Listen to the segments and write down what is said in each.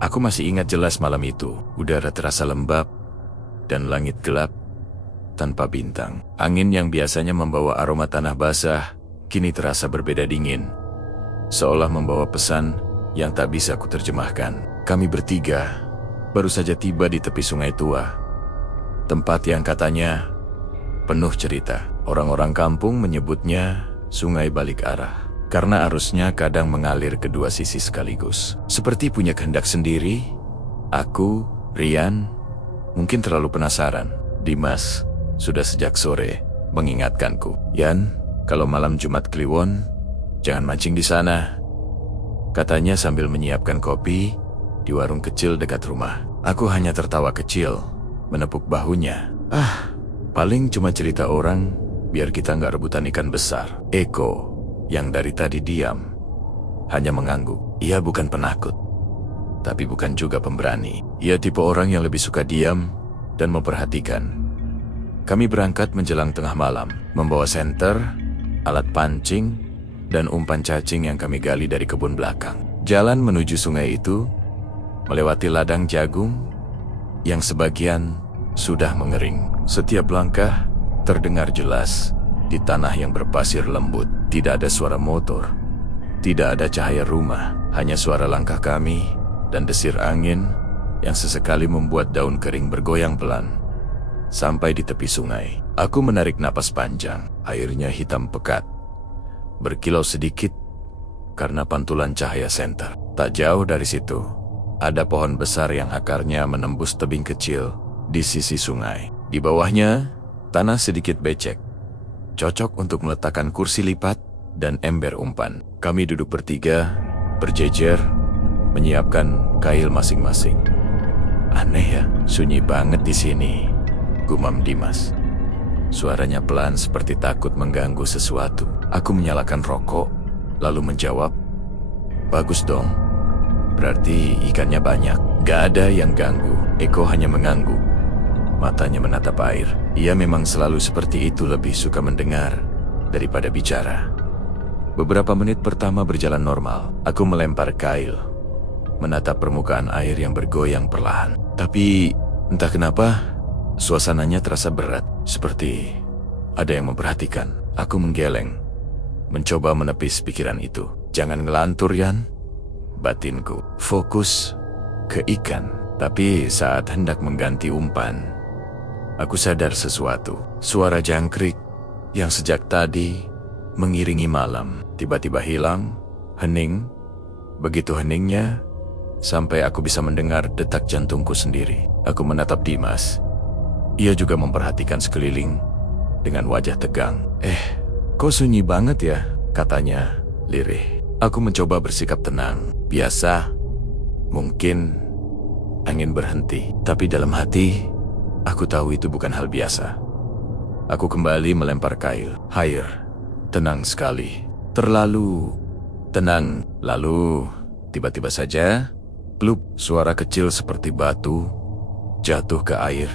Aku masih ingat jelas malam itu. Udara terasa lembab dan langit gelap tanpa bintang. Angin yang biasanya membawa aroma tanah basah kini terasa berbeda dingin, seolah membawa pesan yang tak bisa kuterjemahkan. Kami bertiga baru saja tiba di tepi sungai tua, tempat yang katanya penuh cerita. Orang-orang kampung menyebutnya sungai balik arah, karena arusnya kadang mengalir kedua sisi sekaligus. Seperti punya kehendak sendiri. Aku, Rian, mungkin terlalu penasaran. Dimas sudah sejak sore mengingatkanku. Yan, kalau malam Jumat Kliwon, jangan mancing di sana, katanya sambil menyiapkan kopi di warung kecil dekat rumah. Aku hanya tertawa kecil, menepuk bahunya. Paling cuma cerita orang, biar kita nggak rebutan ikan besar. Eko, yang dari tadi diam, hanya mengangguk. Ia bukan penakut, tapi bukan juga pemberani. Ia tipe orang yang lebih suka diam dan memperhatikan. Kami berangkat menjelang tengah malam, membawa senter, alat pancing, dan umpan cacing yang kami gali dari kebun belakang. Jalan menuju sungai itu melewati ladang jagung yang sebagian sudah mengering. Setiap langkah terdengar jelas di tanah yang berpasir lembut. Tidak ada suara motor, tidak ada cahaya rumah, hanya suara langkah kami dan desir angin yang sesekali membuat daun kering bergoyang pelan. Sampai di tepi sungai, aku menarik napas panjang. Airnya hitam pekat, berkilau sedikit karena pantulan cahaya senter. Tak jauh dari situ, ada pohon besar yang akarnya menembus tebing kecil di sisi sungai. Di bawahnya, tanah sedikit becek, cocok untuk meletakkan kursi lipat dan ember umpan. Kami duduk bertiga, berjejer, menyiapkan kail masing-masing. Aneh ya, sunyi banget di sini, gumam Dimas. Suaranya pelan seperti takut mengganggu sesuatu. Aku menyalakan rokok, lalu menjawab, "Bagus dong. Berarti ikannya banyak." Gak ada yang ganggu. Eko hanya mengangguk. Matanya menatap air. Ia memang selalu seperti itu, lebih suka mendengar daripada bicara. Beberapa menit pertama berjalan normal. Aku melempar kail, menatap permukaan air yang bergoyang perlahan. Tapi entah kenapa suasananya terasa berat, seperti ada yang memperhatikan. Aku menggeleng, mencoba menepis pikiran itu. "Jangan ngelantur, Yan," batinku. "Fokus ke ikan." Tapi saat hendak mengganti umpan, aku sadar sesuatu. Suara jangkrik yang sejak tadi mengiringi malam tiba-tiba hilang, hening. Begitu heningnya, sampai aku bisa mendengar detak jantungku sendiri. Aku menatap Dimas. Ia juga memperhatikan sekeliling dengan wajah tegang. Kok sunyi banget ya?" katanya lirih. Aku mencoba bersikap tenang. Biasa, mungkin angin berhenti. Tapi dalam hati, aku tahu itu bukan hal biasa. Aku kembali melempar kail. Air tenang sekali, terlalu tenang. Lalu, tiba-tiba saja, plup, suara kecil seperti batu jatuh ke air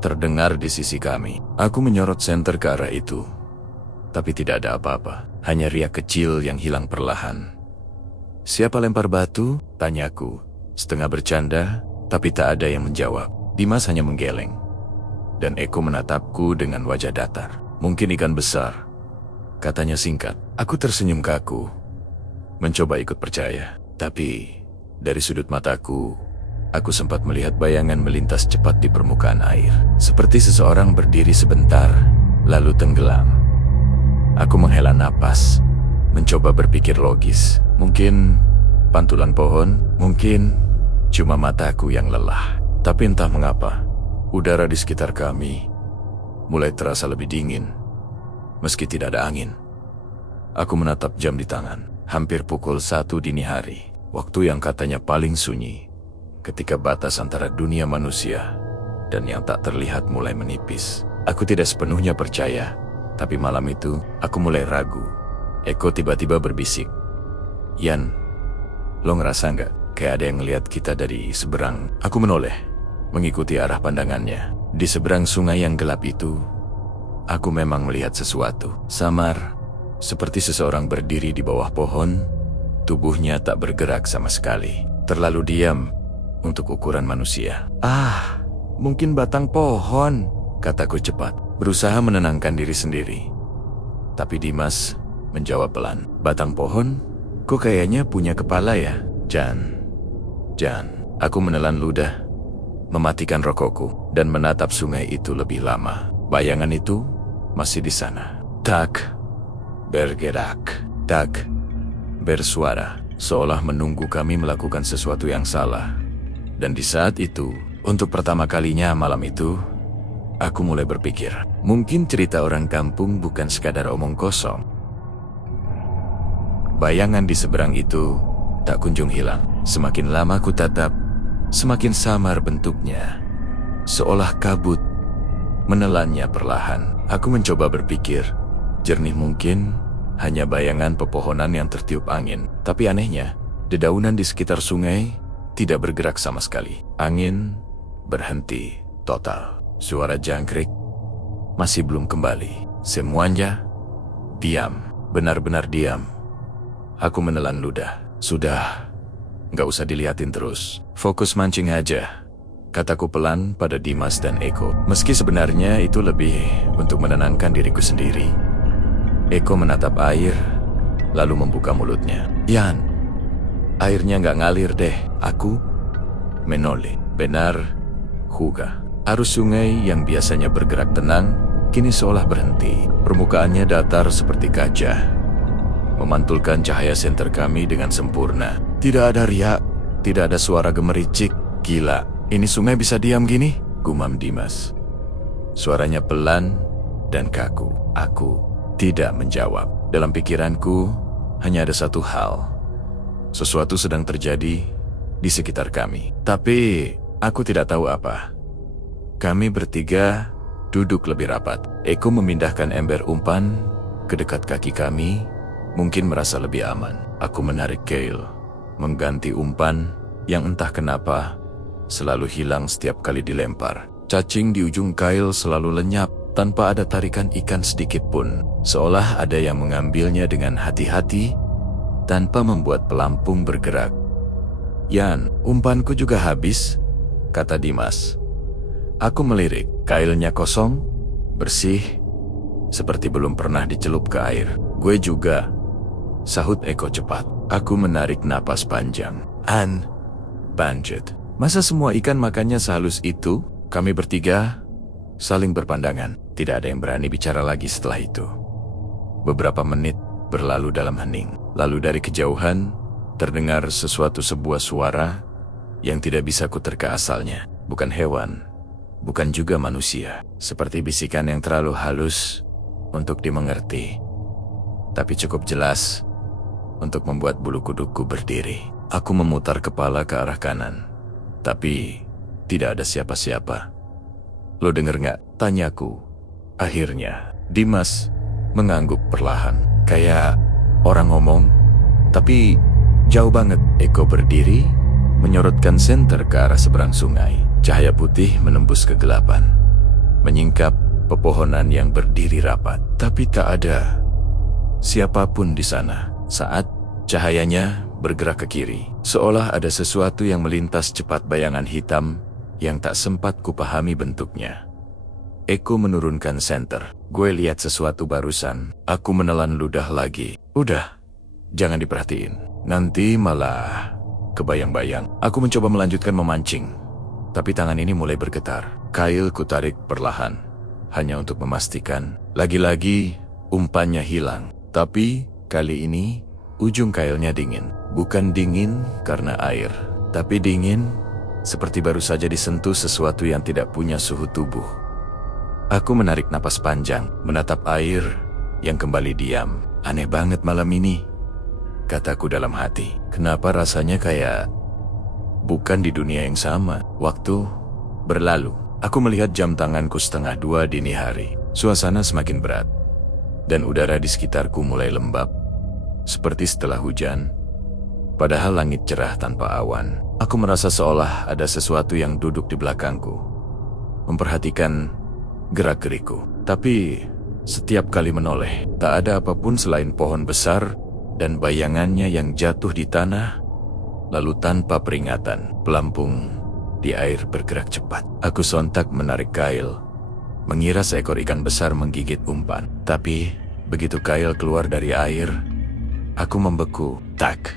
terdengar di sisi kami. Aku menyorot senter ke arah itu, tapi tidak ada apa-apa. Hanya riak kecil yang hilang perlahan. "Siapa lempar batu?" tanyaku, setengah bercanda, tapi tak ada yang menjawab. Dimas hanya menggeleng, dan Eko menatapku dengan wajah datar. "Mungkin ikan besar," katanya singkat. Aku tersenyum kaku, mencoba ikut percaya. Tapi dari sudut mataku, aku sempat melihat bayangan melintas cepat di permukaan air. Seperti seseorang berdiri sebentar, lalu tenggelam. Aku menghela napas, mencoba berpikir logis. Mungkin pantulan pohon, mungkin cuma mataku yang lelah. Tapi entah mengapa, udara di sekitar kami mulai terasa lebih dingin, meski tidak ada angin. Aku menatap jam di tangan. Hampir pukul 1 dini hari. Waktu yang katanya paling sunyi, ketika batas antara dunia manusia dan yang tak terlihat mulai menipis. Aku tidak sepenuhnya percaya, tapi malam itu aku mulai ragu. Eko tiba-tiba berbisik, "Yan, lo ngerasa nggak kayak ada yang ngeliat kita dari seberang?" Aku menoleh, mengikuti arah pandangannya. Di seberang sungai yang gelap itu, aku memang melihat sesuatu. Samar, seperti seseorang berdiri di bawah pohon, tubuhnya tak bergerak sama sekali. terlalu diam untuk ukuran manusia. Mungkin batang pohon, kataku cepat, berusaha menenangkan diri sendiri. Tapi Dimas menjawab pelan, batang pohon? Kok kayaknya punya kepala ya? Jan. Aku menelan ludah, mematikan rokokku, dan menatap sungai itu lebih lama. Bayangan itu masih di sana. Tak bergerak, tak bersuara, seolah menunggu kami melakukan sesuatu yang salah. Dan di saat itu, untuk pertama kalinya malam itu, aku mulai berpikir, mungkin cerita orang kampung bukan sekadar omong kosong. Bayangan di seberang itu tak kunjung hilang. Semakin lama ku tatap, semakin samar bentuknya, seolah kabut menelannya perlahan. Aku mencoba berpikir, jernih mungkin hanya bayangan pepohonan yang tertiup angin. Tapi anehnya, dedaunan di sekitar sungai tidak bergerak sama sekali. Angin berhenti total. Suara jangkrik masih belum kembali. Semuanya diam, benar-benar diam. Aku menelan ludah. Sudah, nggak usah dilihatin terus. Fokus mancing aja, kataku pelan pada Dimas dan Eko. Meski sebenarnya itu lebih untuk menenangkan diriku sendiri. Eko menatap air, lalu membuka mulutnya. Yan, airnya nggak ngalir deh. Aku menoleh. Benar, Huga. Arus sungai yang biasanya bergerak tenang, kini seolah berhenti. Permukaannya datar seperti kaca, memantulkan cahaya senter kami dengan sempurna. Tidak ada riak, tidak ada suara gemericik. Gila, ini sungai bisa diam gini? Gumam Dimas. Suaranya pelan dan kaku. Aku tidak menjawab. Dalam pikiranku, hanya ada satu hal. Sesuatu sedang terjadi di sekitar kami. Tapi, aku tidak tahu apa. Kami bertiga duduk lebih rapat. Eko memindahkan ember umpan ke dekat kaki kami, mungkin merasa lebih aman. Aku menarik Kale, mengganti umpan yang entah kenapa selalu hilang setiap kali dilempar. Cacing di ujung kail selalu lenyap tanpa ada tarikan ikan sedikit pun, seolah ada yang mengambilnya dengan hati-hati tanpa membuat pelampung bergerak. Yan, umpanku juga habis, kata Dimas. Aku melirik, kailnya kosong, bersih, seperti belum pernah dicelup ke air. Gue juga, sahut Eko cepat. Aku menarik napas panjang. Banjet. Masa semua ikan makannya sehalus itu? Kami bertiga saling berpandangan. Tidak ada yang berani bicara lagi setelah itu. Beberapa menit berlalu dalam hening. Lalu dari kejauhan terdengar sebuah suara yang tidak bisa kuterka asalnya. Bukan hewan, bukan juga manusia. Seperti bisikan yang terlalu halus untuk dimengerti, tapi cukup jelas untuk membuat bulu kuduku berdiri. Aku memutar kepala ke arah kanan, tapi tidak ada siapa-siapa. Lo denger nggak? Tanyaku. Akhirnya, Dimas mengangguk perlahan. Kayak orang ngomong, tapi jauh banget. Eko berdiri, menyorotkan senter ke arah seberang sungai. Cahaya putih menembus kegelapan, menyingkap pepohonan yang berdiri rapat. Tapi tak ada siapapun di sana. Saat cahayanya bergerak ke kiri, seolah ada sesuatu yang melintas cepat, bayangan hitam yang tak sempat kupahami bentuknya. Eko menurunkan senter. Gue lihat sesuatu barusan. Aku menelan ludah lagi. Udah, jangan diperhatiin. Nanti malah kebayang-bayang. Aku mencoba melanjutkan memancing, tapi tangan ini mulai bergetar. Kail kutarik perlahan, hanya untuk memastikan. Lagi-lagi umpannya hilang. Tapi kali ini ujung kailnya dingin. Bukan dingin karena air, tapi dingin seperti baru saja disentuh sesuatu yang tidak punya suhu tubuh. Aku menarik napas panjang, menatap air yang kembali diam. Aneh banget malam ini, kataku dalam hati. Kenapa rasanya kayak bukan di dunia yang sama? Waktu berlalu. Aku melihat jam tanganku 1:30 dini hari. Suasana semakin berat, dan udara di sekitarku mulai lembab, seperti setelah hujan. Padahal langit cerah tanpa awan. Aku merasa seolah ada sesuatu yang duduk di belakangku, memperhatikan gerak-geriku. Tapi setiap kali menoleh, tak ada apapun selain pohon besar dan bayangannya yang jatuh di tanah Lalu tanpa peringatan, pelampung di air bergerak cepat. Aku sontak menarik kail, mengira seekor ikan besar menggigit umpan. Tapi begitu kail keluar dari air, aku membeku. Tak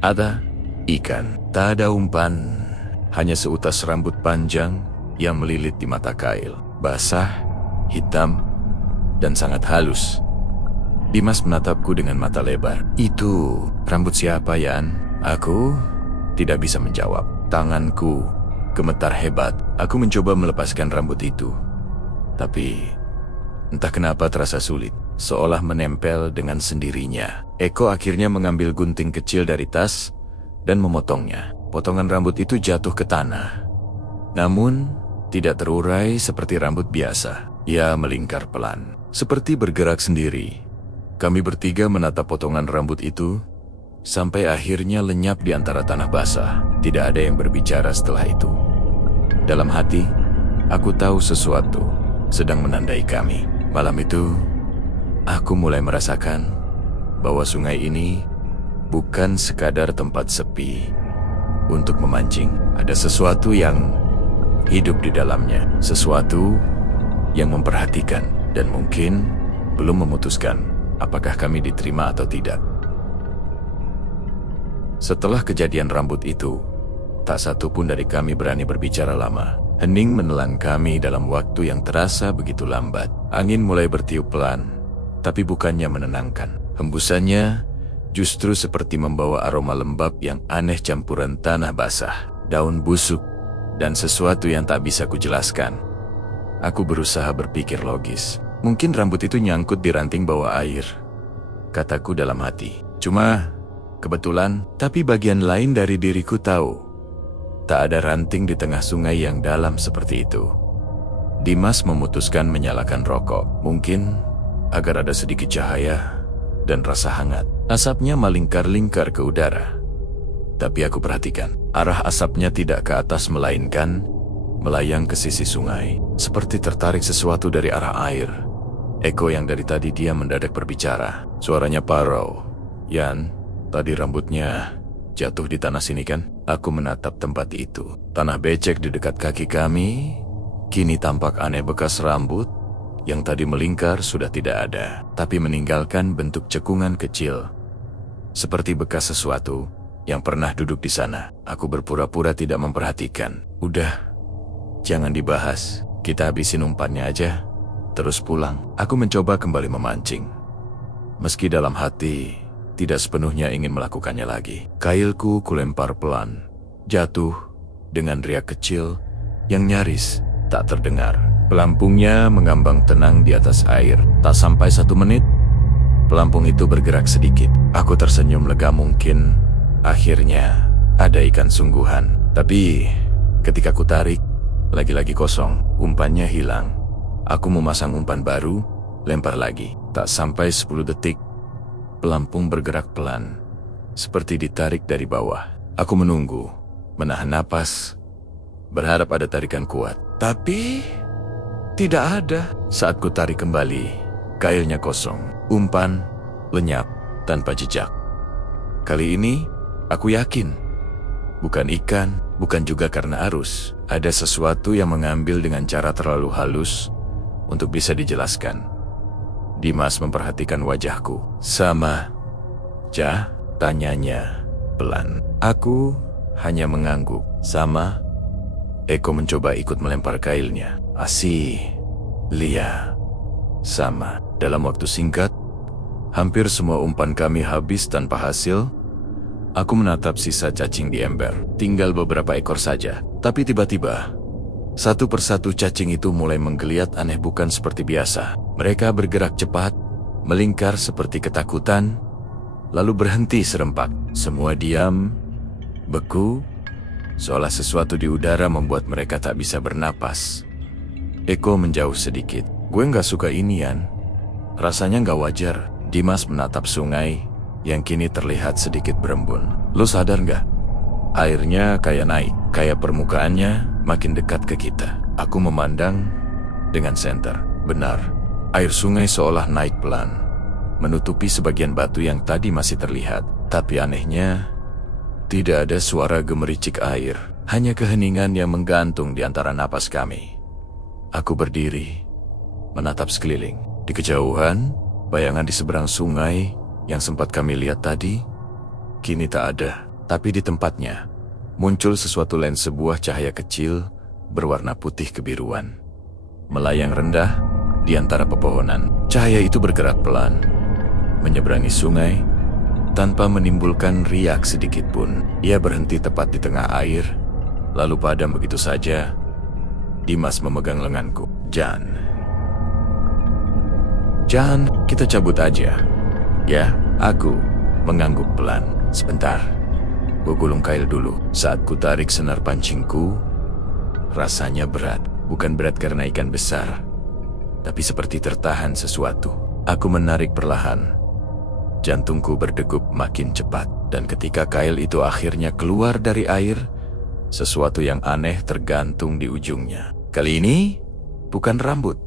ada ikan, tak ada umpan, hanya seutas rambut panjang yang melilit di mata kail. Basah, hitam, dan sangat halus. Dimas menatapku dengan mata lebar. Itu rambut siapa, Yan? Aku tidak bisa menjawab. Tanganku gemetar hebat. Aku mencoba melepaskan rambut itu, tapi entah kenapa terasa sulit, seolah menempel dengan sendirinya. Eko akhirnya mengambil gunting kecil dari tas dan memotongnya. Potongan rambut itu jatuh ke tanah, namun tidak terurai seperti rambut biasa. Ia melingkar pelan, seperti bergerak sendiri. Kami bertiga menatap potongan rambut itu sampai akhirnya lenyap di antara tanah basah. Tidak ada yang berbicara setelah itu. Dalam hati, aku tahu sesuatu sedang menandai kami. Malam itu, aku mulai merasakan bahwa sungai ini bukan sekadar tempat sepi untuk memancing. Ada sesuatu yang hidup di dalamnya, sesuatu yang memperhatikan dan mungkin belum memutuskan apakah kami diterima atau tidak. Setelah kejadian rambut itu, tak satu pun dari kami berani berbicara lama. Hening menelan kami dalam waktu yang terasa begitu lambat. Angin mulai bertiup pelan, tapi bukannya menenangkan. Hembusannya justru seperti membawa aroma lembab yang aneh campuran tanah basah, daun busuk, dan sesuatu yang tak bisa kujelaskan. Aku berusaha berpikir logis. Mungkin rambut itu nyangkut di ranting bawah air, kataku dalam hati. Cuma kebetulan, tapi bagian lain dari diriku tahu tak ada ranting di tengah sungai yang dalam seperti itu. Dimas memutuskan menyalakan rokok, mungkin agar ada sedikit cahaya dan rasa hangat. Asapnya melingkar-lingkar ke udara. Tapi aku perhatikan, arah asapnya tidak ke atas melainkan melayang ke sisi sungai, seperti tertarik sesuatu dari arah air. Eko yang dari tadi dia mendadak berbicara. Suaranya parau. Yan, tadi rambutnya jatuh di tanah sini kan? Aku menatap tempat itu. Tanah becek di dekat kaki kami kini tampak aneh. Bekas rambut yang tadi melingkar sudah tidak ada, tapi meninggalkan bentuk cekungan kecil, seperti bekas sesuatu yang pernah duduk di sana. Aku berpura-pura tidak memperhatikan. Udah, jangan dibahas. Kita habisin umpannya aja, terus pulang. Aku mencoba kembali memancing, meski dalam hati tidak sepenuhnya ingin melakukannya lagi. Kailku kulempar pelan, jatuh dengan riak kecil yang nyaris tak terdengar. Pelampungnya mengambang tenang di atas air. Tak sampai 1 menit, pelampung itu bergerak sedikit. Aku tersenyum lega, mungkin akhirnya ada ikan sungguhan. Tapi ketika ku tarik, lagi-lagi kosong. Umpannya hilang. Aku memasang umpan baru, lempar lagi. Tak sampai 10 detik, pelampung bergerak pelan, seperti ditarik dari bawah. Aku menunggu, menahan napas, berharap ada tarikan kuat. Tapi tidak ada. Saat ku tarik kembali, kailnya kosong. Umpan lenyap tanpa jejak. Kali ini, aku yakin, bukan ikan, bukan juga karena arus. Ada sesuatu yang mengambil dengan cara terlalu halus untuk bisa dijelaskan. Dimas memperhatikan wajahku. Sama, Jah? Tanyanya pelan. Aku hanya mengangguk. Sama. Eko mencoba ikut melempar kailnya. Asih, Lia. Sama. Dalam waktu singkat, hampir semua umpan kami habis tanpa hasil. Aku menatap sisa cacing di ember. Tinggal beberapa ekor saja. Tapi tiba-tiba, satu persatu cacing itu mulai menggeliat aneh, bukan seperti biasa. Mereka bergerak cepat, melingkar seperti ketakutan, lalu berhenti serempak. Semua diam, beku, seolah sesuatu di udara membuat mereka tak bisa bernapas. Eko menjauh sedikit. Gue gak suka ini, Yan. Rasanya gak wajar. Dimas menatap sungai yang kini terlihat sedikit berembun. Lo sadar gak? Airnya kayak naik, kayak permukaannya makin dekat ke kita. Aku memandang dengan senter. Benar, air sungai seolah naik pelan, menutupi sebagian batu yang tadi masih terlihat. Tapi anehnya, Tidak ada suara gemericik air, hanya keheningan yang menggantung di antara napas kami. Aku berdiri, menatap sekeliling. Di kejauhan, bayangan di seberang sungai yang sempat kami lihat tadi, kini tak ada. Tapi di tempatnya, muncul sesuatu lain, sebuah cahaya kecil berwarna putih kebiruan. Melayang rendah di antara pepohonan. Cahaya itu bergerak pelan, menyeberangi sungai, tanpa menimbulkan riak sedikit pun. Ia berhenti tepat di tengah air, lalu padam begitu saja. Dimas memegang lenganku. Jan, kita cabut aja. Ya, aku mengangguk pelan. Sebentar, gue gulung kail dulu. Saat ku tarik senar pancingku, rasanya berat. Bukan berat karena ikan besar, tapi seperti tertahan sesuatu. Aku menarik perlahan. Jantungku berdegup makin cepat. Dan ketika kail itu akhirnya keluar dari air, sesuatu yang aneh tergantung di ujungnya. Kali ini, bukan rambut,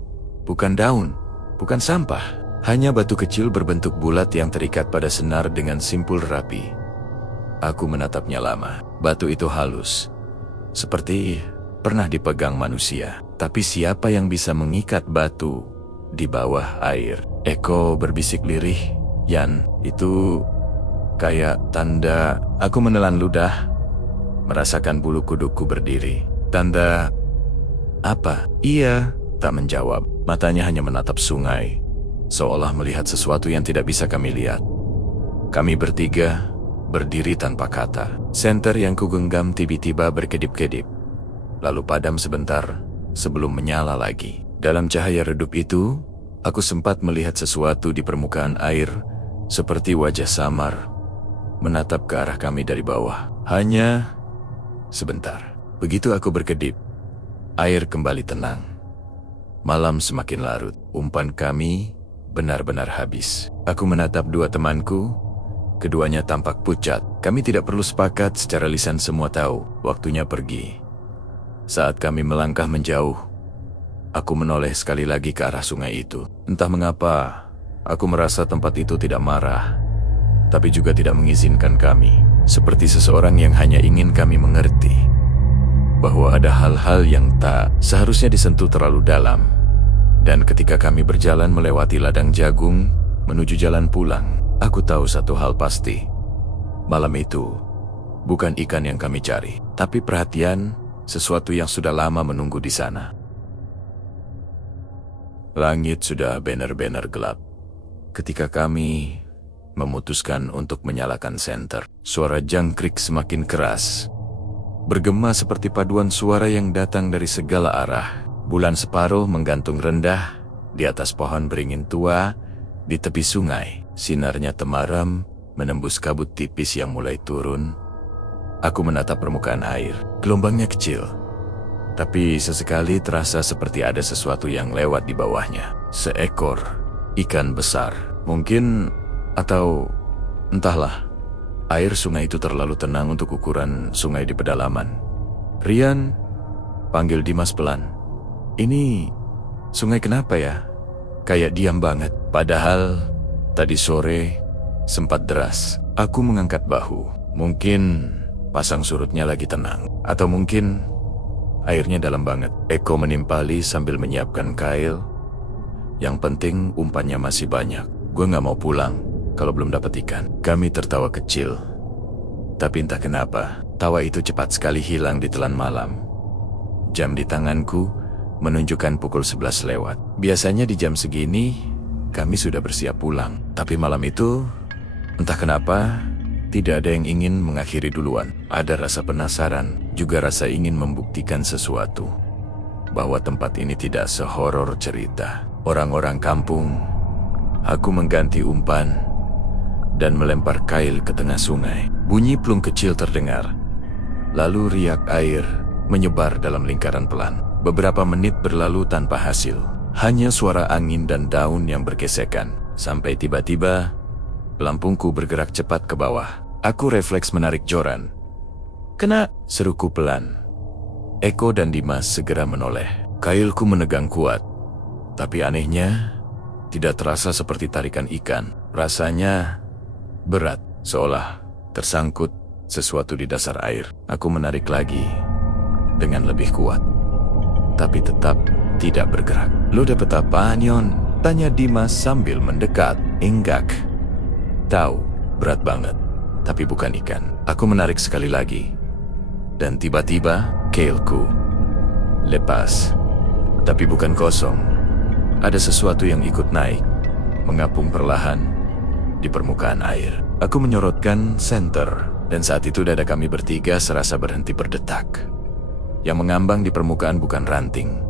bukan daun, bukan sampah. Hanya batu kecil berbentuk bulat yang terikat pada senar dengan simpul rapi. Aku menatapnya lama. Batu itu halus, seperti pernah dipegang manusia. Tapi siapa yang bisa mengikat batu di bawah air? Eko berbisik lirih. Yan, itu kayak tanda. Aku menelan ludah, merasakan bulu kuduku berdiri. Tanda apa? Ia tak menjawab. Matanya hanya menatap sungai, seolah melihat sesuatu yang tidak bisa kami lihat. Kami bertiga berdiri tanpa kata. Senter yang kugenggam tiba-tiba berkedip-kedip, lalu padam sebentar sebelum menyala lagi. Dalam cahaya redup itu, aku sempat melihat sesuatu di permukaan air, seperti wajah samar, menatap ke arah kami dari bawah. Hanya sebentar. Begitu aku berkedip, air kembali tenang. Malam semakin larut. Umpan kami benar-benar habis. Aku menatap dua temanku. Keduanya tampak pucat. Kami tidak perlu sepakat, secara lisan semua tahu waktunya pergi. Saat kami melangkah menjauh, aku menoleh sekali lagi ke arah sungai itu. Entah mengapa, aku merasa tempat itu tidak marah, tapi juga tidak mengizinkan kami. Seperti seseorang yang hanya ingin kami mengerti bahwa ada hal-hal yang tak seharusnya disentuh terlalu dalam. Dan ketika kami berjalan melewati ladang jagung menuju jalan pulang, aku tahu satu hal pasti. Malam itu bukan ikan yang kami cari, tapi perhatian sesuatu yang sudah lama menunggu di sana. Langit sudah benar-benar gelap ketika kami memutuskan untuk menyalakan senter. Suara jangkrik semakin keras, bergema seperti paduan suara yang datang dari segala arah. Bulan separuh menggantung rendah di atas pohon beringin tua di tepi sungai. Sinarnya temaram menembus kabut tipis yang mulai turun. Aku menatap permukaan air. Gelombangnya kecil, tapi sesekali terasa seperti ada sesuatu yang lewat di bawahnya. Seekor ikan besar, mungkin, atau entahlah. Air sungai itu terlalu tenang untuk ukuran sungai di pedalaman. Rian, panggil Dimas pelan. Ini sungai kenapa ya? Kayak diam banget. Padahal tadi sore sempat deras. Aku mengangkat bahu. Mungkin pasang surutnya lagi tenang. Atau mungkin airnya dalam banget. Eko menimpali sambil menyiapkan kail. Yang penting umpannya masih banyak. Gue gak mau pulang kalau belum dapat ikan. Kami tertawa kecil. Tapi entah kenapa, tawa itu cepat sekali hilang di telan malam. Jam di tanganku menunjukkan pukul 11 lewat. Biasanya di jam segini, kami sudah bersiap pulang. Tapi malam itu, entah kenapa, tidak ada yang ingin mengakhiri duluan. Ada rasa penasaran, juga rasa ingin membuktikan sesuatu. Bahwa tempat ini tidak sehoror cerita orang-orang kampung. Aku mengganti umpan dan melempar kail ke tengah sungai. Bunyi plung kecil terdengar. Lalu riak air menyebar dalam lingkaran pelan. Beberapa menit berlalu tanpa hasil. Hanya suara angin dan daun yang bergesekan. Sampai tiba-tiba, pelampungku bergerak cepat ke bawah. Aku refleks menarik joran. Kena, seruku pelan. Eko dan Dimas segera menoleh. Kailku menegang kuat. Tapi anehnya, tidak terasa seperti tarikan ikan. Rasanya berat, seolah tersangkut sesuatu di dasar air. Aku menarik lagi dengan lebih kuat, tapi tetap tidak bergerak. Lo dapet apa, Nyon? Tanya Dimas sambil mendekat. Enggak. Tahu, berat banget. Tapi bukan ikan. Aku menarik sekali lagi. Dan tiba-tiba, keelku lepas. Tapi bukan kosong. Ada sesuatu yang ikut naik, mengapung perlahan di permukaan air. Aku menyorotkan senter, dan saat itu dada kami bertiga serasa berhenti berdetak. Yang mengambang di permukaan bukan ranting,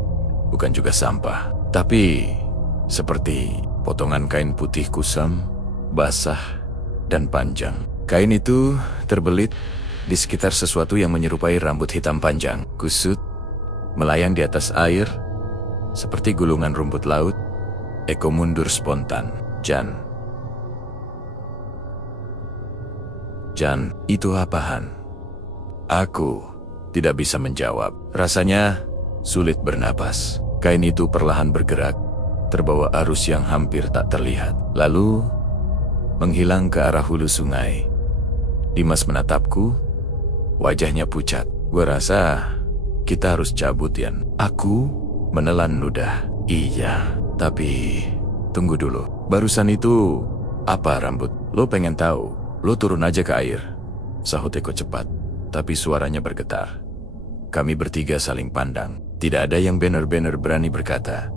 bukan juga sampah, tapi seperti potongan kain putih kusam, basah, dan panjang. Kain itu terbelit di sekitar sesuatu yang menyerupai rambut hitam panjang, kusut, melayang di atas air, seperti gulungan rumput laut. Eko mundur spontan. Jan, itu apaan? Aku tidak bisa menjawab. Rasanya sulit bernapas. Kain itu perlahan bergerak, terbawa arus yang hampir tak terlihat. Lalu menghilang ke arah hulu sungai. Dimas menatapku, wajahnya pucat. Gue rasa kita harus cabut, Yan. Aku menelan ludah. Iya, tapi tunggu dulu. Barusan itu apa, rambut? Lo pengen tahu? Lo turun aja ke air, sahut Eko cepat, tapi suaranya bergetar. Kami bertiga saling pandang. Tidak ada yang benar-benar berani berkata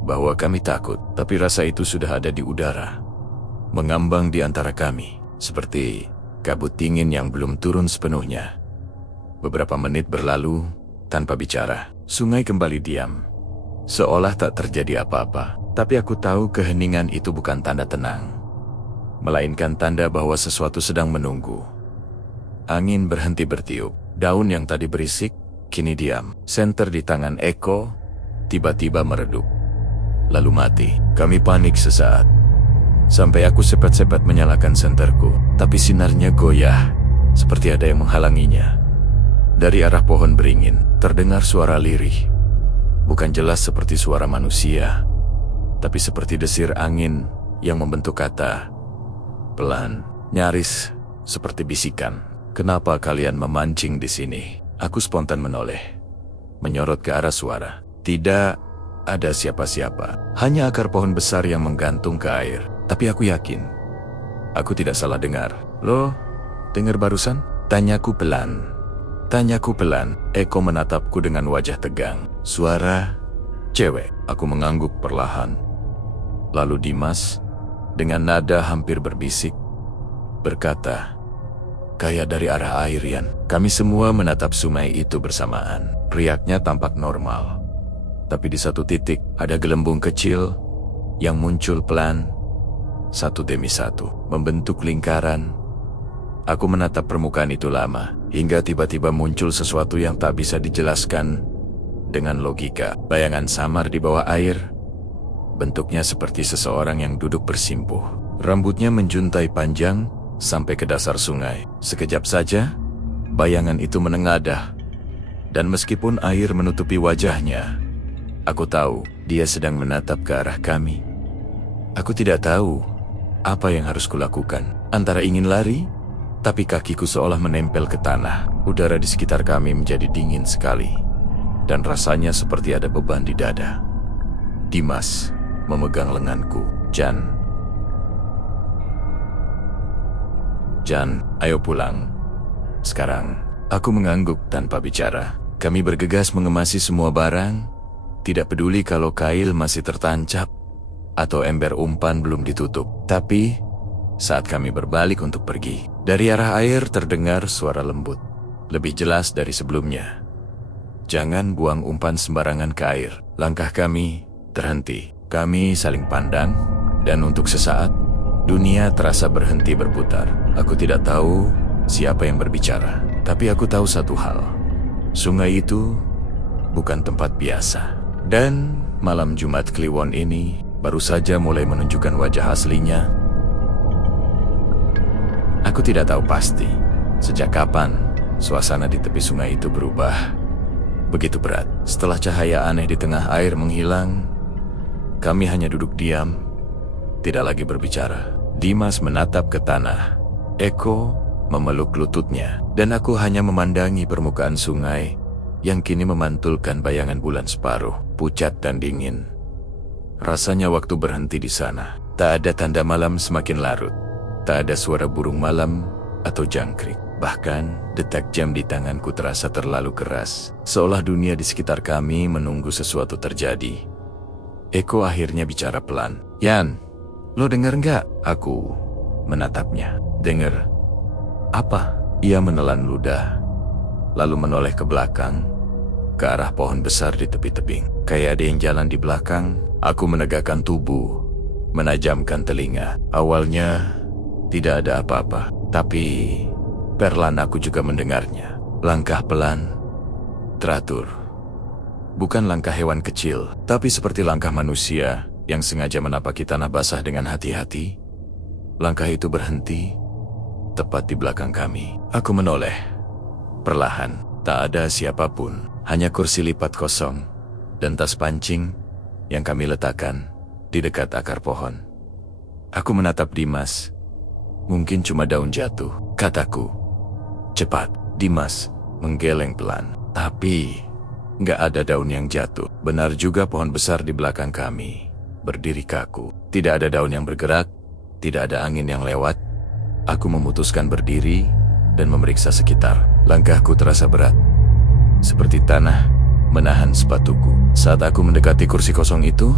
bahwa kami takut, tapi rasa itu sudah ada di udara, mengambang di antara kami, seperti kabut dingin yang belum turun sepenuhnya. Beberapa menit berlalu tanpa bicara. Sungai kembali diam, seolah tak terjadi apa-apa. Tapi aku tahu keheningan itu bukan tanda tenang, melainkan tanda bahwa sesuatu sedang menunggu. Angin berhenti bertiup. Daun yang tadi berisik kini diam. Senter di tangan Eko tiba-tiba meredup, lalu mati. Kami panik sesaat, sampai aku sepet-sepet menyalakan senterku. Tapi sinarnya goyah, seperti ada yang menghalanginya. Dari arah pohon beringin terdengar suara lirih. Bukan jelas seperti suara manusia, tapi seperti desir angin yang membentuk kata, pelan, nyaris seperti bisikan. Kenapa kalian memancing di sini? Aku spontan menoleh, menyorot ke arah suara. Tidak ada siapa-siapa, hanya akar pohon besar yang menggantung ke air. Tapi aku yakin, aku tidak salah dengar. Lo dengar barusan? Tanyaku pelan. Eko menatapku dengan wajah tegang. Suara cewek. Aku mengangguk perlahan. Lalu Dimas, dengan nada hampir berbisik, berkata, kayak dari arah air, Yan. Kami semua menatap sungai itu bersamaan. Riaknya tampak normal. Tapi di satu titik, ada gelembung kecil yang muncul pelan, satu demi satu, membentuk lingkaran. Aku menatap permukaan itu lama, hingga tiba-tiba muncul sesuatu yang tak bisa dijelaskan dengan logika. Bayangan samar di bawah air, bentuknya seperti seseorang yang duduk bersimpuh. Rambutnya menjuntai panjang sampai ke dasar sungai. Sekejap saja, bayangan itu menengadah. Dan meskipun air menutupi wajahnya, aku tahu dia sedang menatap ke arah kami. Aku tidak tahu apa yang harus kulakukan. Antara ingin lari, tapi kakiku seolah menempel ke tanah. Udara di sekitar kami menjadi dingin sekali, dan rasanya seperti ada beban di dada. Dimas memegang lenganku. Jan, ayo pulang. Sekarang. Aku mengangguk tanpa bicara. Kami bergegas mengemasi semua barang, tidak peduli kalau kail masih tertancap atau ember umpan belum ditutup. Tapi saat kami berbalik untuk pergi, dari arah air terdengar suara lembut, lebih jelas dari sebelumnya. Jangan buang umpan sembarangan ke air. Langkah kami terhenti. Kami saling pandang, dan untuk sesaat, dunia terasa berhenti berputar. Aku tidak tahu siapa yang berbicara, tapi aku tahu satu hal. Sungai itu bukan tempat biasa. Dan malam Jumat Kliwon ini baru saja mulai menunjukkan wajah aslinya. Aku tidak tahu pasti sejak kapan suasana di tepi sungai itu berubah begitu berat. Setelah cahaya aneh di tengah air menghilang, kami hanya duduk diam, tidak lagi berbicara. Dimas menatap ke tanah. Eko memeluk lututnya, dan aku hanya memandangi permukaan sungai yang kini memantulkan bayangan bulan separuh, pucat dan dingin. Rasanya waktu berhenti di sana. Tak ada tanda malam semakin larut. Tak ada suara burung malam atau jangkrik. Bahkan, detak jam di tanganku terasa terlalu keras, seolah dunia di sekitar kami menunggu sesuatu terjadi. Eko akhirnya bicara pelan. "Yan, lo denger nggak?" Aku menatapnya. "Denger? Apa?" Ia menelan ludah, lalu menoleh ke belakang, ke arah pohon besar di tepi tebing. Kayak ada yang jalan di belakang. Aku menegakkan tubuh, menajamkan telinga. Awalnya, tidak ada apa-apa, tapi perlahan aku juga mendengarnya. Langkah pelan, teratur. Bukan langkah hewan kecil, tapi seperti langkah manusia yang sengaja menapaki tanah basah dengan hati-hati. Langkah itu berhenti tepat di belakang kami. Aku menoleh. Perlahan, tak ada siapapun, hanya kursi lipat kosong dan tas pancing yang kami letakkan di dekat akar pohon. Aku menatap Dimas. "Mungkin cuma daun jatuh," kataku. "Cepat." Dimas menggeleng pelan. "Tapi nggak ada daun yang jatuh." Benar juga, pohon besar di belakang kami berdiri kaku. Tidak ada daun yang bergerak, tidak ada angin yang lewat. Aku memutuskan berdiri dan memeriksa sekitar. Langkahku terasa berat, seperti tanah menahan sepatuku. Saat aku mendekati kursi kosong itu,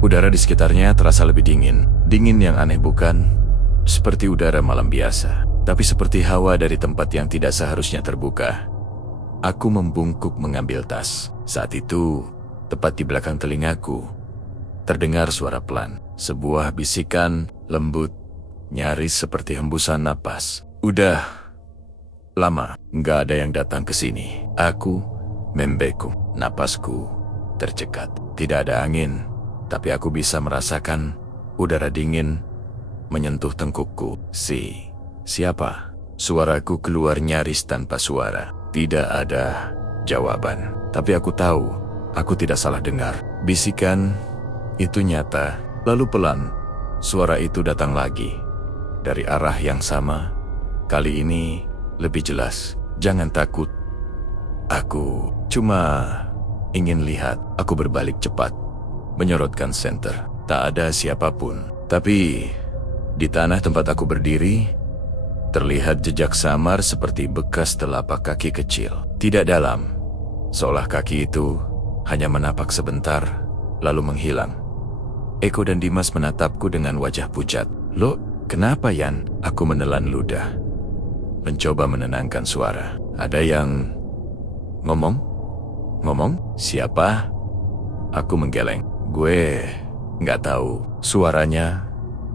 udara di sekitarnya terasa lebih dingin. Dingin yang aneh, bukan seperti udara malam biasa, tapi seperti hawa dari tempat yang tidak seharusnya terbuka. Aku membungkuk mengambil tas. Saat itu, tepat di belakang telingaku, terdengar suara pelan. Sebuah bisikan lembut, nyaris seperti hembusan napas. "Udah lama nggak ada yang datang ke sini." Aku membeku, napasku tercekat. Tidak ada angin, tapi aku bisa merasakan udara dingin menyentuh tengkukku. Siapa?" Suaraku keluar nyaris tanpa suara. Tidak ada jawaban, tapi aku tahu aku tidak salah dengar. Bisikan itu nyata, lalu pelan. Suara itu datang lagi dari arah yang sama. Kali ini lebih jelas. "Jangan takut. Aku cuma ingin lihat." Aku berbalik cepat, menyorotkan senter. Tak ada siapapun. Tapi di tanah tempat aku berdiri, terlihat jejak samar seperti bekas telapak kaki kecil. Tidak dalam, seolah kaki itu hanya menapak sebentar, lalu menghilang. Eko dan Dimas menatapku dengan wajah pucat. "Lo, kenapa, Yan?" Aku menelan ludah, mencoba menenangkan suara. "Ada yang ngomong?" "Siapa?" Aku menggeleng. "Gue nggak tahu." Suaranya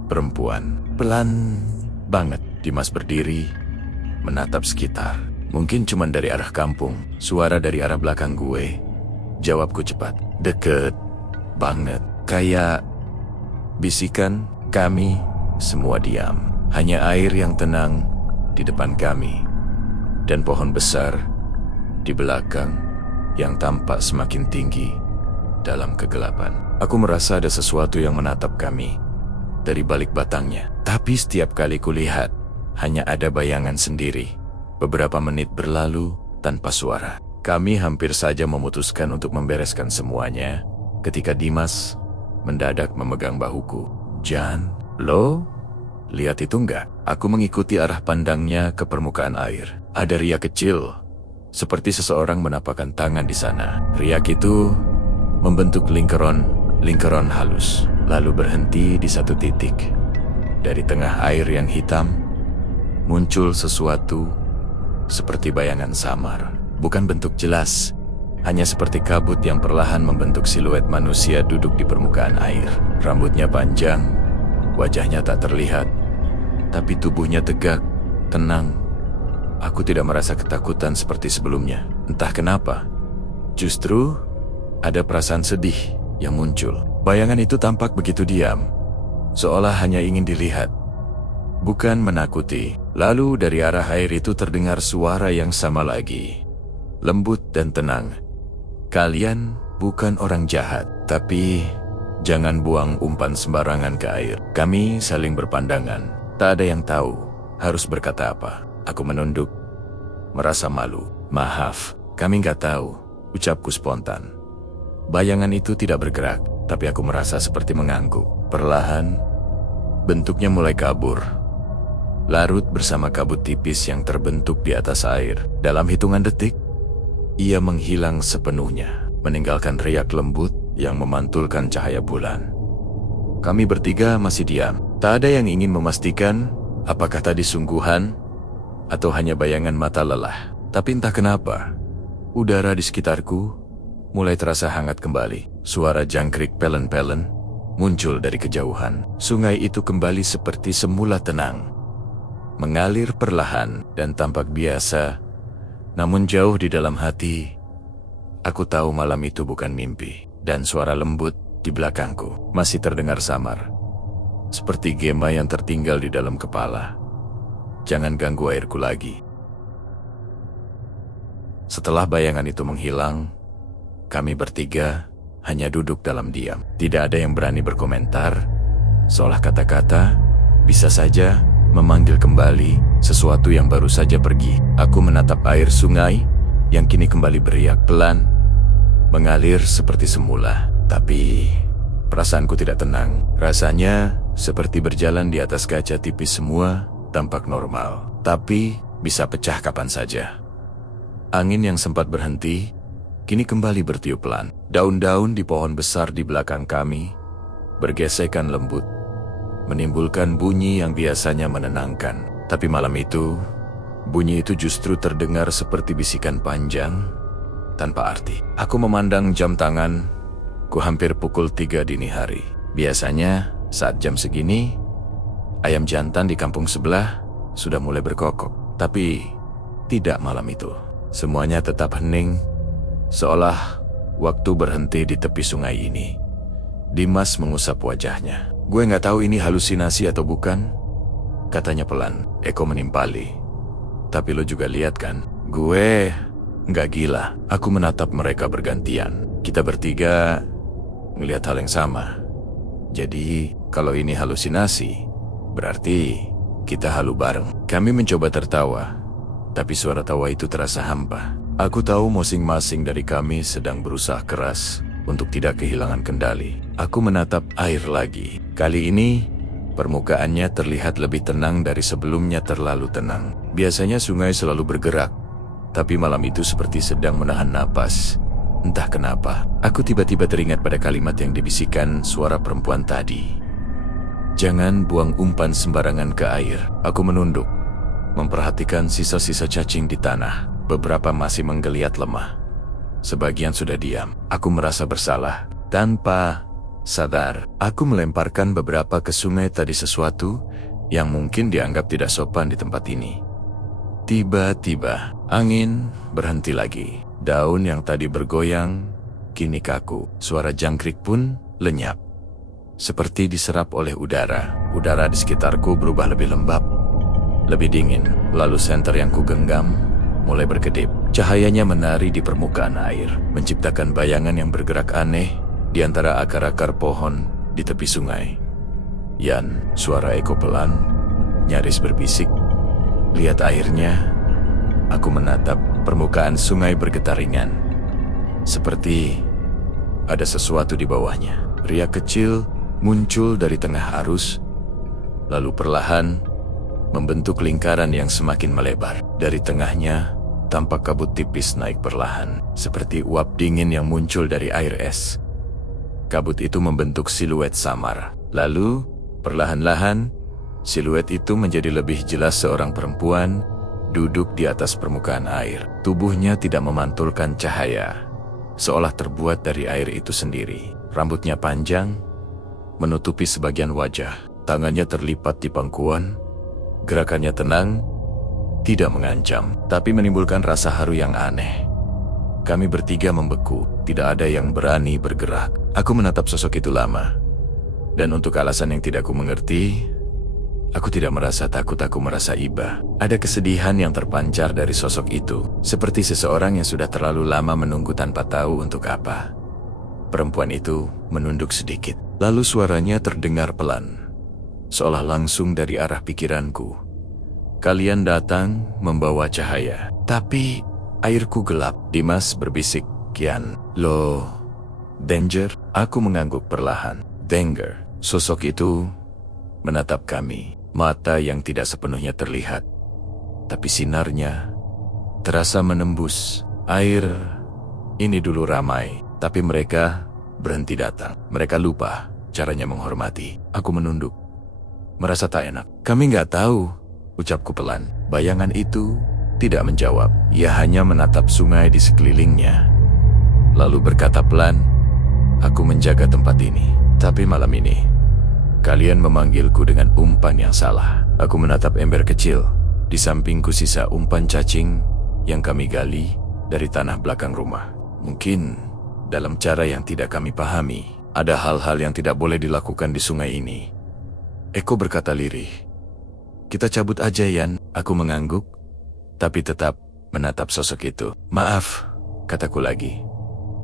perempuan, pelan banget. Dimas berdiri, menatap sekitar. "Mungkin cuma dari arah kampung." "Suara dari arah belakang gue," jawabku cepat. "Deket banget." Kayak bisikan. Kami semua diam. Hanya air yang tenang di depan kami, dan pohon besar di belakang yang tampak semakin tinggi dalam kegelapan. Aku merasa ada sesuatu yang menatap kami dari balik batangnya. Tapi setiap kali kulihat, hanya ada bayangan sendiri. Beberapa menit berlalu tanpa suara. Kami hampir saja memutuskan untuk membereskan semuanya ketika Dimas mendadak memegang bahuku. "Jan, lo lihat itu enggak?" Aku mengikuti arah pandangnya ke permukaan air. Ada riak kecil, seperti seseorang menapakkan tangan di sana. Riak itu membentuk lingkaran halus, lalu berhenti di satu titik. Dari tengah air yang hitam, muncul sesuatu seperti bayangan samar. Bukan bentuk jelas, hanya seperti kabut yang perlahan membentuk siluet manusia duduk di permukaan air. Rambutnya panjang, wajahnya tak terlihat, tapi tubuhnya tegak, tenang. Aku tidak merasa ketakutan seperti sebelumnya. Entah kenapa, justru ada perasaan sedih yang muncul. Bayangan itu tampak begitu diam, seolah hanya ingin dilihat, bukan menakuti. Lalu dari arah air itu terdengar suara yang sama lagi, lembut dan tenang. "Kalian bukan orang jahat, tapi jangan buang umpan sembarangan ke air." Kami saling berpandangan. Tak ada yang tahu harus berkata apa. Aku menunduk, merasa malu. Maaf, kami nggak tahu, ucapku spontan. Bayangan itu tidak bergerak, tapi aku merasa seperti mengangguk. Perlahan, bentuknya mulai kabur. Larut bersama kabut tipis yang terbentuk di atas air. Dalam hitungan detik, ia menghilang sepenuhnya, meninggalkan riak lembut yang memantulkan cahaya bulan. Kami bertiga masih diam. Tak ada yang ingin memastikan apakah tadi sungguhan atau hanya bayangan mata lelah. Tapi entah kenapa, udara di sekitarku mulai terasa hangat kembali. Suara jangkrik pelen-pelen muncul dari kejauhan. Sungai itu kembali seperti semula tenang, mengalir perlahan dan tampak biasa. Namun jauh di dalam hati, aku tahu malam itu bukan mimpi. Dan suara lembut di belakangku masih terdengar samar, seperti gema yang tertinggal di dalam kepala. Jangan ganggu airku lagi. Setelah bayangan itu menghilang, kami bertiga hanya duduk dalam diam. Tidak ada yang berani berkomentar, seolah kata-kata bisa saja memanggil kembali sesuatu yang baru saja pergi. Aku menatap air sungai yang kini kembali beriak pelan, mengalir seperti semula. Tapi perasaanku tidak tenang. Rasanya seperti berjalan di atas kaca tipis. Semua tampak normal, tapi bisa pecah kapan saja. Angin yang sempat berhenti kini kembali bertiup pelan. Daun-daun di pohon besar di belakang kami bergesekan lembut, menimbulkan bunyi yang biasanya menenangkan. Tapi malam itu, bunyi itu justru terdengar seperti bisikan panjang tanpa arti. Aku memandang jam tangan. Hampir pukul 3 dini hari. Biasanya saat jam segini, ayam jantan di kampung sebelah sudah mulai berkokok. Tapi tidak malam itu. Semuanya tetap hening, seolah waktu berhenti di tepi sungai ini. Dimas mengusap wajahnya. Gue nggak tahu ini halusinasi atau bukan, katanya pelan. Eko menimpali. Tapi lo juga lihat kan, gue nggak gila. Aku menatap mereka bergantian. Kita bertiga ngelihat hal yang sama. Jadi, kalau ini halusinasi, berarti kita halu bareng. Kami mencoba tertawa, tapi suara tawa itu terasa hampa. Aku tahu masing-masing dari kami sedang berusaha keras untuk tidak kehilangan kendali. Aku menatap air lagi. Kali ini, permukaannya terlihat lebih tenang dari sebelumnya, terlalu tenang. Biasanya sungai selalu bergerak, tapi malam itu seperti sedang menahan napas. Entah kenapa, aku tiba-tiba teringat pada kalimat yang dibisikkan suara perempuan tadi. Jangan buang umpan sembarangan ke air. Aku menunduk, memperhatikan sisa-sisa cacing di tanah. Beberapa masih menggeliat lemah. Sebagian sudah diam. Aku merasa bersalah. Tanpa sadar, aku melemparkan beberapa ke sungai tadi, sesuatu yang mungkin dianggap tidak sopan di tempat ini. Tiba-tiba, angin berhenti lagi. Daun yang tadi bergoyang, kini kaku. Suara jangkrik pun lenyap, seperti diserap oleh udara. Udara di sekitarku berubah lebih lembab, lebih dingin. Lalu senter yang kugenggam mulai berkedip. Cahayanya menari di permukaan air, menciptakan bayangan yang bergerak aneh di antara akar-akar pohon di tepi sungai. Yan, suara Eko pelan, nyaris berbisik. Lihat airnya. Aku menatap permukaan sungai bergetar ringan, seperti ada sesuatu di bawahnya. Riak kecil muncul dari tengah arus, lalu perlahan membentuk lingkaran yang semakin melebar. Dari tengahnya tampak kabut tipis naik perlahan, seperti uap dingin yang muncul dari air es. Kabut itu membentuk siluet samar. Lalu, perlahan-lahan, siluet itu menjadi lebih jelas. Seorang perempuan duduk di atas permukaan air. Tubuhnya tidak memantulkan cahaya, seolah terbuat dari air itu sendiri. Rambutnya panjang, menutupi sebagian wajah. Tangannya terlipat di pangkuan. Gerakannya tenang, tidak mengancam, tapi menimbulkan rasa haru yang aneh. Kami bertiga membeku, tidak ada yang berani bergerak. Aku menatap sosok itu lama, dan untuk alasan yang tidak ku mengerti, aku tidak merasa takut, aku merasa iba. Ada kesedihan yang terpancar dari sosok itu, seperti seseorang yang sudah terlalu lama menunggu tanpa tahu untuk apa. Perempuan itu menunduk sedikit, lalu suaranya terdengar pelan, seolah langsung dari arah pikiranku. Kalian datang membawa cahaya, tapi airku gelap. Dimas berbisik kian. Loh, Danger? Aku mengangguk perlahan. Danger. Sosok itu menatap kami. Mata yang tidak sepenuhnya terlihat, tapi sinarnya terasa menembus. Air ini dulu ramai, tapi mereka berhenti datang. Mereka lupa caranya menghormati. Aku menunduk, merasa tak enak. Kami nggak tahu, ucapku pelan. Bayangan itu tidak menjawab. Ia hanya menatap sungai di sekelilingnya, lalu berkata pelan, aku menjaga tempat ini. Tapi malam ini, kalian memanggilku dengan umpan yang salah. Aku menatap ember kecil. Di sampingku sisa umpan cacing yang kami gali dari tanah belakang rumah. Mungkin dalam cara yang tidak kami pahami, ada hal-hal yang tidak boleh dilakukan di sungai ini. Eko berkata lirih. Kita cabut aja, Yan. Aku mengangguk, tapi tetap menatap sosok itu. Maaf, kataku lagi,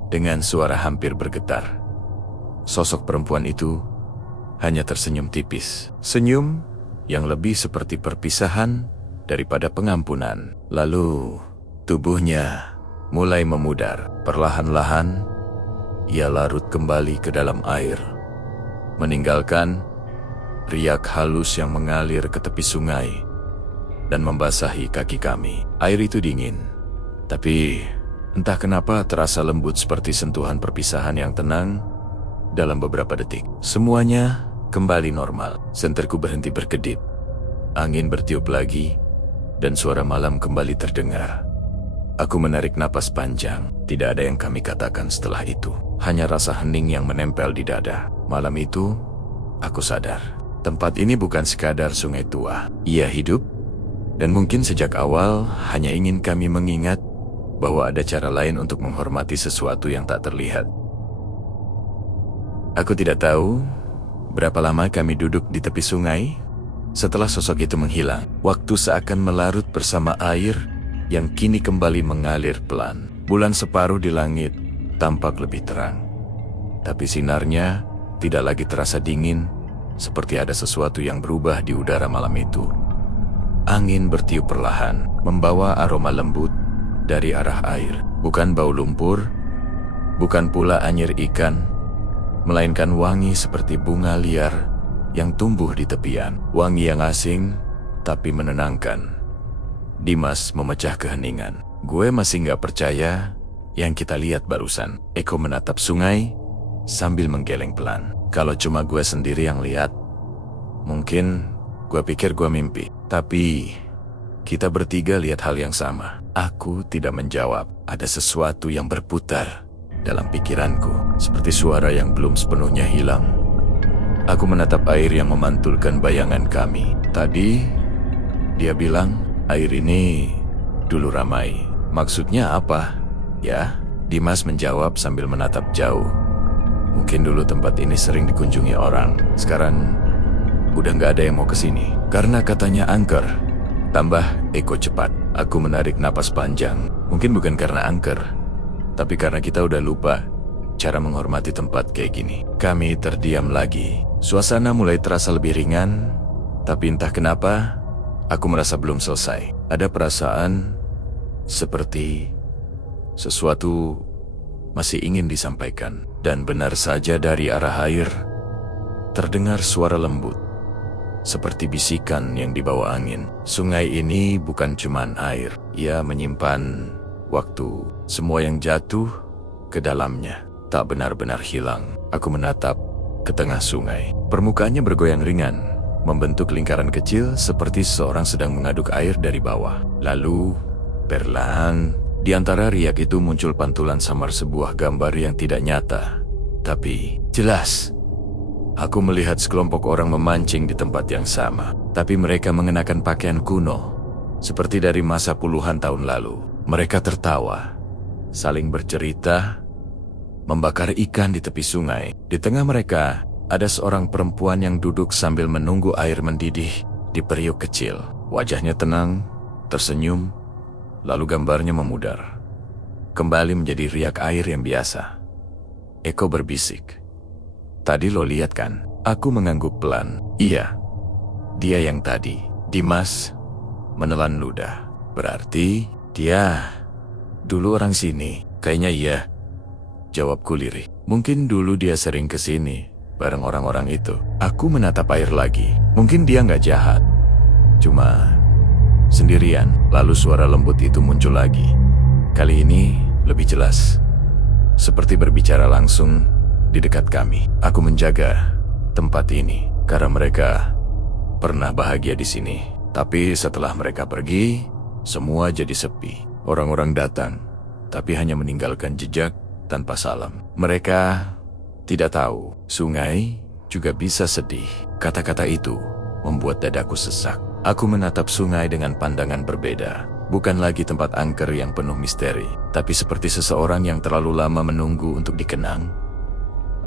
dengan suara hampir bergetar. Sosok perempuan itu hanya tersenyum tipis. Senyum yang lebih seperti perpisahan daripada pengampunan. Lalu tubuhnya mulai memudar. Perlahan-lahan ia larut kembali ke dalam air, meninggalkan riak halus yang mengalir ke tepi sungai dan membasahi kaki kami. Air itu dingin, tapi entah kenapa terasa lembut seperti sentuhan perpisahan yang tenang. Dalam beberapa detik, semuanya kembali normal. Senterku berhenti berkedip. Angin bertiup lagi, dan suara malam kembali terdengar. Aku menarik napas panjang. Tidak ada yang kami katakan setelah itu. Hanya rasa hening yang menempel di dada. Malam itu, aku sadar. Tempat ini bukan sekadar sungai tua. Ia hidup, dan mungkin sejak awal hanya ingin kami mengingat bahwa ada cara lain untuk menghormati sesuatu yang tak terlihat. Aku tidak tahu berapa lama kami duduk di tepi sungai setelah sosok itu menghilang. Waktu seakan melarut bersama air yang kini kembali mengalir pelan. Bulan separuh di langit tampak lebih terang, tapi sinarnya tidak lagi terasa dingin, seperti ada sesuatu yang berubah di udara malam itu. Angin bertiup perlahan, membawa aroma lembut dari arah air. Bukan bau lumpur, bukan pula anyir ikan, melainkan wangi seperti bunga liar yang tumbuh di tepian. Wangi yang asing, tapi menenangkan. Dimas memecah keheningan. Gue masih gak percaya yang kita lihat barusan. Eko menatap sungai sambil menggeleng pelan. Kalau cuma gue sendiri yang lihat, mungkin gue pikir gue mimpi. Tapi kita bertiga lihat hal yang sama. Aku tidak menjawab. Ada sesuatu yang berputar dalam pikiranku, seperti suara yang belum sepenuhnya hilang. Aku menatap air yang memantulkan bayangan kami. Tadi, dia bilang, air ini dulu ramai. Maksudnya apa? Ya, Dimas menjawab sambil menatap jauh. Mungkin dulu tempat ini sering dikunjungi orang. Sekarang, udah gak ada yang mau kesini. Karena katanya angker. Tambah Eko cepat. Aku menarik napas panjang. Mungkin bukan karena angker, tapi karena kita udah lupa cara menghormati tempat kayak gini. Kami terdiam lagi. Suasana mulai terasa lebih ringan, tapi entah kenapa, aku merasa belum selesai. Ada perasaan seperti sesuatu masih ingin disampaikan. Dan benar saja dari arah air, terdengar suara lembut, seperti bisikan yang dibawa angin. Sungai ini bukan cuman air, ia menyimpan waktu. Semua yang jatuh ke dalamnya tak benar-benar hilang. Aku menatap ke tengah sungai. Permukaannya bergoyang ringan, membentuk lingkaran kecil seperti seseorang sedang mengaduk air dari bawah. Lalu, perlahan, di antara riak itu muncul pantulan samar sebuah gambar yang tidak nyata, tapi jelas. Aku melihat sekelompok orang memancing di tempat yang sama, tapi mereka mengenakan pakaian kuno, seperti dari masa puluhan tahun lalu. Mereka tertawa, saling bercerita, membakar ikan di tepi sungai. Di tengah mereka, ada seorang perempuan yang duduk sambil menunggu air mendidih di periuk kecil. Wajahnya tenang, tersenyum, lalu gambarnya memudar, kembali menjadi riak air yang biasa. Eko berbisik, "Tadi lo lihat kan?" Aku mengangguk pelan. Iya, dia yang tadi. Dimas menelan ludah. Berarti dia dulu orang sini. Kayaknya iya, jawabku lirih. Mungkin dulu dia sering kesini bareng orang-orang itu. Aku menatap air lagi. Mungkin dia nggak jahat, cuma sendirian. Lalu suara lembut itu muncul lagi. Kali ini lebih jelas, seperti berbicara langsung di dekat kami. Aku menjaga tempat ini karena mereka pernah bahagia di sini. Tapi setelah mereka pergi, semua jadi sepi. Orang-orang datang, tapi hanya meninggalkan jejak tanpa salam. Mereka tidak tahu sungai juga bisa sedih. Kata-kata itu membuat dadaku sesak. Aku menatap sungai dengan pandangan berbeda. Bukan lagi tempat angker yang penuh misteri, tapi seperti seseorang yang terlalu lama menunggu untuk dikenang.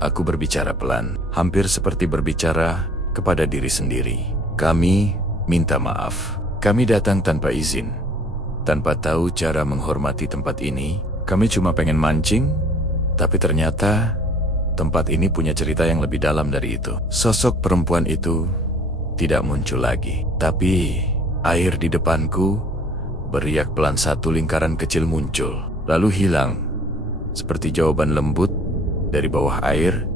Aku berbicara pelan, hampir seperti berbicara kepada diri sendiri. Kami minta maaf. Kami datang tanpa izin, tanpa tahu cara menghormati tempat ini. Kami cuma pengen mancing, tapi ternyata tempat ini punya cerita yang lebih dalam dari itu. Sosok perempuan itu tidak muncul lagi, tapi air di depanku beriak pelan. Satu lingkaran kecil muncul, lalu hilang, seperti jawaban lembut dari bawah air.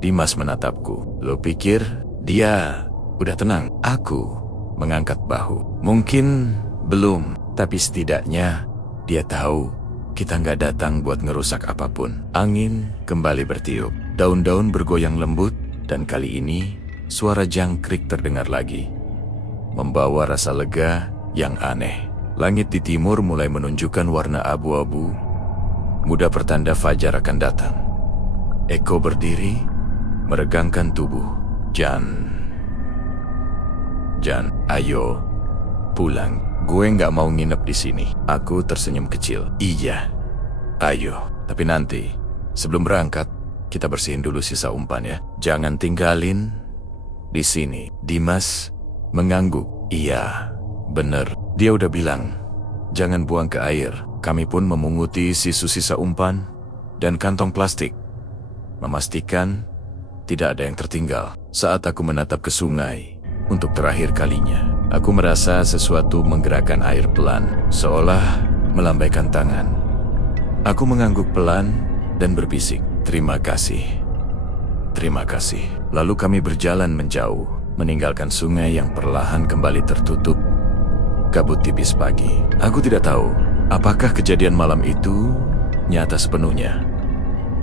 Dimas menatapku. Lo pikir dia udah tenang? Aku mengangkat bahu. Mungkin belum, tapi setidaknya dia tahu kita nggak datang buat ngerusak apapun. Angin kembali bertiup, daun-daun bergoyang lembut, dan kali ini suara jangkrik terdengar lagi, membawa rasa lega yang aneh. Langit di timur mulai menunjukkan warna abu-abu, mudah pertanda fajar akan datang. Eko berdiri, meregangkan tubuh. Jan, ayo pulang. Gue nggak mau nginep di sini. Aku tersenyum kecil. Iya, ayo. Tapi nanti, sebelum berangkat, kita bersihin dulu sisa umpan ya. Jangan tinggalin di sini. Dimas mengangguk. Iya, bener. Dia udah bilang, jangan buang ke air. Kami pun memunguti sisa umpan dan kantong plastik, memastikan tidak ada yang tertinggal. Saat aku menatap ke sungai untuk terakhir kalinya, aku merasa sesuatu menggerakkan air pelan, seolah melambaikan tangan. Aku mengangguk pelan dan berbisik, terima kasih. Terima kasih. Lalu kami berjalan menjauh, meninggalkan sungai yang perlahan kembali tertutup kabut tipis pagi. Aku tidak tahu apakah kejadian malam itu nyata sepenuhnya.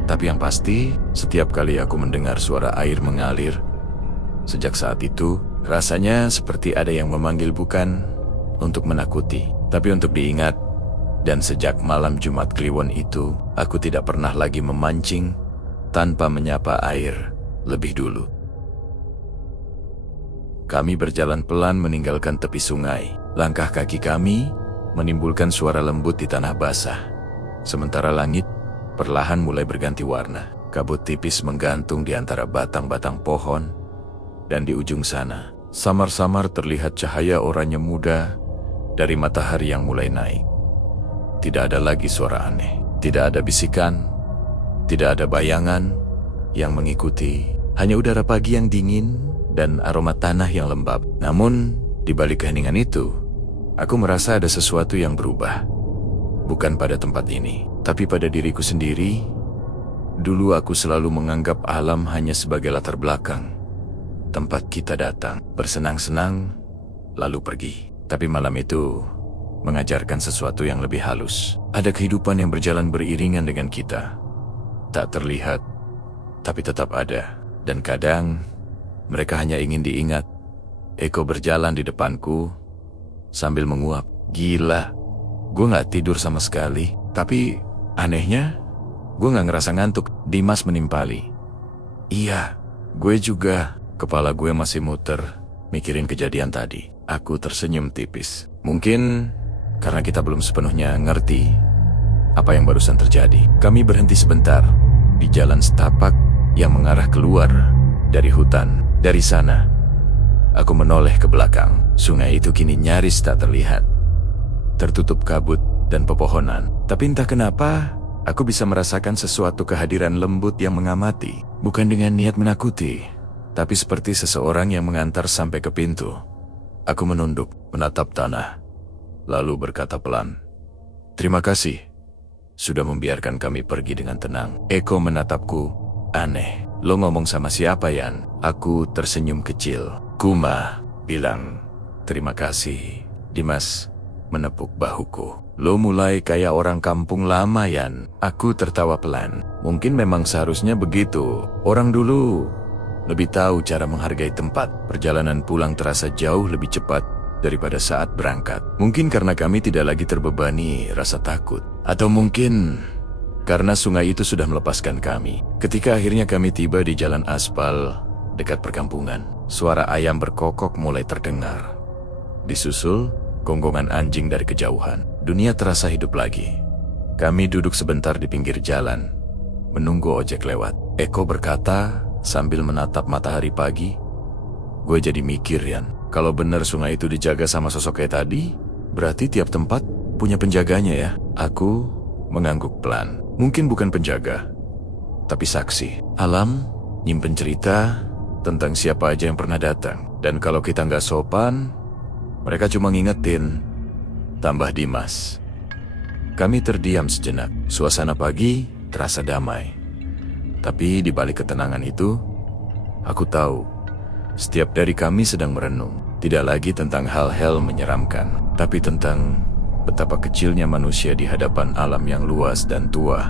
Tapi yang pasti, setiap kali aku mendengar suara air mengalir, sejak saat itu, rasanya seperti ada yang memanggil, bukan untuk menakuti, tapi untuk diingat. Dan sejak malam Jumat Kliwon itu, aku tidak pernah lagi memancing tanpa menyapa air lebih dulu. Kami berjalan pelan meninggalkan tepi sungai. Langkah kaki kami menimbulkan suara lembut di tanah basah. Sementara langit perlahan mulai berganti warna. Kabut tipis menggantung di antara batang-batang pohon. Dan di ujung sana, samar-samar terlihat cahaya oranye muda dari matahari yang mulai naik. Tidak ada lagi suara aneh. Tidak ada bisikan. Tidak ada bayangan yang mengikuti. Hanya udara pagi yang dingin dan aroma tanah yang lembab. Namun, di balik keheningan itu, aku merasa ada sesuatu yang berubah. Bukan pada tempat ini, tapi pada diriku sendiri. Dulu aku selalu menganggap alam hanya sebagai latar belakang. Tempat kita datang, bersenang-senang, lalu pergi. Tapi malam itu mengajarkan sesuatu yang lebih halus. Ada kehidupan yang berjalan beriringan dengan kita. Tak terlihat, tapi tetap ada. Dan kadang, mereka hanya ingin diingat. Eko berjalan di depanku sambil menguap. Gila, gue gak tidur sama sekali. Tapi anehnya, gue gak ngerasa ngantuk. Dimas menimpali. Iya, gue juga. Kepala gue masih muter, mikirin kejadian tadi. Aku tersenyum tipis. Mungkin karena kita belum sepenuhnya ngerti apa yang barusan terjadi. Kami berhenti sebentar di jalan setapak yang mengarah keluar dari hutan. Dari sana, aku menoleh ke belakang. Sungai itu kini nyaris tak terlihat, tertutup kabut dan pepohonan. Tapi entah kenapa, aku bisa merasakan sesuatu kehadiran lembut yang mengamati. Bukan dengan niat menakuti, tapi seperti seseorang yang mengantar sampai ke pintu. Aku menunduk. menatap tanah, lalu berkata pelan, "Terima kasih, sudah membiarkan kami pergi dengan tenang." Eko menatapku, aneh. "Lo ngomong sama siapa, Yan?" Aku tersenyum kecil. Kuma bilang, "Terima kasih." Dimas menepuk bahuku. "Lo mulai kayak orang kampung lama, Yan." Aku tertawa pelan. Mungkin memang seharusnya begitu. Orang dulu lebih tahu cara menghargai tempat. Perjalanan pulang terasa jauh lebih cepat daripada saat berangkat. Mungkin karena kami tidak lagi terbebani rasa takut. Atau mungkin karena sungai itu sudah melepaskan kami. Ketika akhirnya kami tiba di jalan aspal dekat perkampungan, suara ayam berkokok mulai terdengar. Disusul gonggongan anjing dari kejauhan. Dunia terasa hidup lagi. Kami duduk sebentar di pinggir jalan, menunggu ojek lewat. Eko berkata sambil menatap matahari pagi, "Gue jadi mikir, Yan. Kalau benar sungai itu dijaga sama sosok kayak tadi, berarti tiap tempat punya penjaganya ya." Aku mengangguk pelan. Mungkin bukan penjaga, tapi saksi. Alam nyimpen cerita tentang siapa aja yang pernah datang. Dan kalau kita nggak sopan, mereka cuma ngingetin. Tambah Dimas. Kami terdiam sejenak. Suasana pagi terasa damai. Tapi di balik ketenangan itu, aku tahu setiap dari kami sedang merenung. Tidak lagi tentang hal-hal menyeramkan, tapi tentang betapa kecilnya manusia di hadapan alam yang luas dan tua.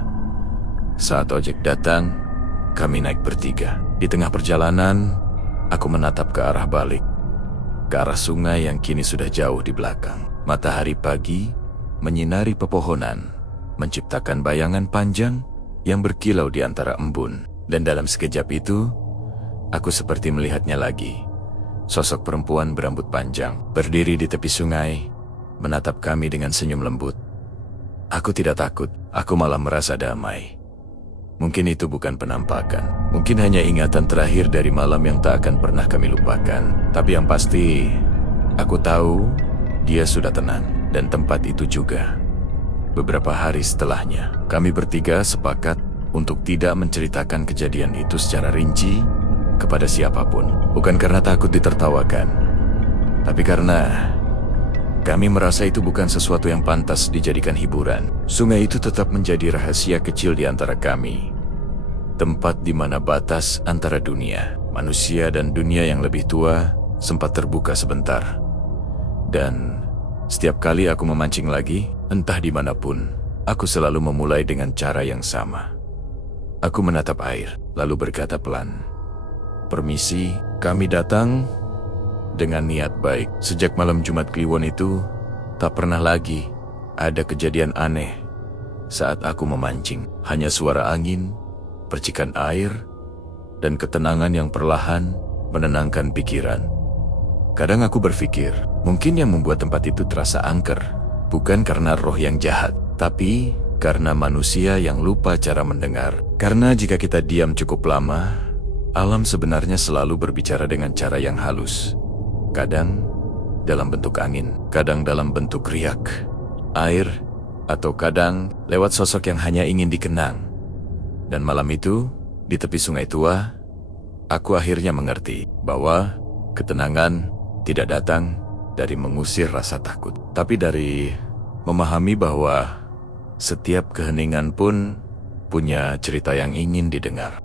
Saat ojek datang, kami naik bertiga. Di tengah perjalanan, aku menatap ke arah balik, ke arah sungai yang kini sudah jauh di belakang. Matahari pagi menyinari pepohonan, menciptakan bayangan panjang yang berkilau di antara embun. Dan dalam sekejap itu, aku seperti melihatnya lagi. Sosok perempuan berambut panjang, berdiri di tepi sungai, menatap kami dengan senyum lembut. Aku tidak takut, aku malah merasa damai. Mungkin itu bukan penampakan, mungkin hanya ingatan terakhir dari malam yang tak akan pernah kami lupakan. Tapi yang pasti, aku tahu dia sudah tenang, dan tempat itu juga. Beberapa hari setelahnya, kami bertiga sepakat untuk tidak menceritakan kejadian itu secara rinci kepada siapapun. Bukan karena takut ditertawakan, tapi karena kami merasa itu bukan sesuatu yang pantas dijadikan hiburan. Sungai itu tetap menjadi rahasia kecil di antara kami. Tempat di mana batas antara dunia, manusia dan dunia yang lebih tua sempat terbuka sebentar. Dan setiap kali aku memancing lagi, entah dimanapun, aku selalu memulai dengan cara yang sama. Aku menatap air, lalu berkata pelan, "Permisi, kami datang dengan niat baik." Sejak malam Jumat Kliwon itu, tak pernah lagi ada kejadian aneh saat aku memancing. Hanya suara angin, percikan air, dan ketenangan yang perlahan menenangkan pikiran. Kadang aku berpikir, mungkin yang membuat tempat itu terasa angker, bukan karena roh yang jahat, tapi karena manusia yang lupa cara mendengar. Karena jika kita diam cukup lama, alam sebenarnya selalu berbicara dengan cara yang halus. Kadang dalam bentuk angin, kadang dalam bentuk riak, air, atau kadang lewat sosok yang hanya ingin dikenang. Dan malam itu, di tepi sungai tua, aku akhirnya mengerti bahwa ketenangan tidak datang dari mengusir rasa takut, tapi dari memahami bahwa setiap keheningan pun punya cerita yang ingin didengar.